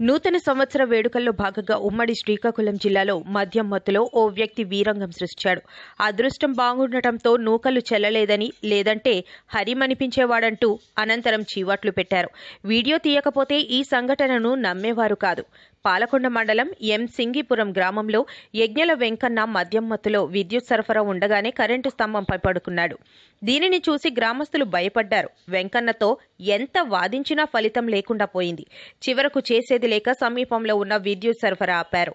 నూతన సంవత్సర వేడుకల్లో భాగంగా ఉమ్మడి శ్రీకాకుళం జిల్లాలో మద్యం మత్తులో ఓ వ్యక్తి వీరంగం సృష్టించాడు. అదృష్టం బాగుండటంతో నూకలు చెల్లలేదని, లేదంటే హరిమనిపించేవాడంటూ అనంతరం చీవాట్లు పెట్టారు. వీడియో తీయకపోతే ఈ సంఘటనను నమ్మేవారు కాదు. పాలకొండ మండలం ఎం సింగిపురం గ్రామంలో యజ్ఞల వెంకన్న మద్యం మత్తులో విద్యుత్ సరఫరా ఉండగానే కరెంటు స్తంభంపై పడుకున్నాడు. దీనిని చూసి గ్రామస్తులు భయపడ్డారు. వెంకన్నతో ఎంత వాదించినా ఫలితం లేకుండా పోయింది. చివరకు చేసేది లేక సమీపంలో ఉన్న విద్యుత్ సరఫరా ఆపారు.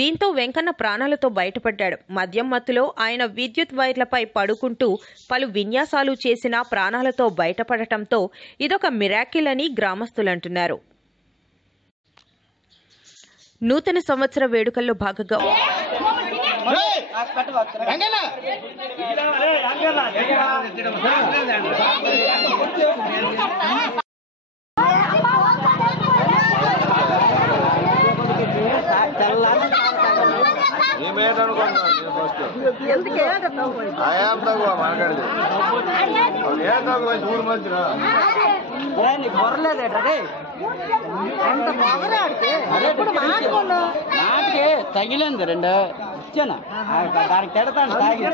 దీంతో వెంకన్న ప్రాణాలతో బయటపడ్డాడు. మద్యం మత్తులో ఆయన విద్యుత్ వైర్లపై పడుకుంటూ పలు విన్యాసాలు చేసినా ప్రాణాలతో బయటపడటంతో ఇదొక మిరాకిల్ అని గ్రామస్తులంటున్నారు. నూతన సంవత్సర వేడుకల్లో భాగంగా తగిలింది రెండు ఇచ్చాను దానికి తిడతాను తాగి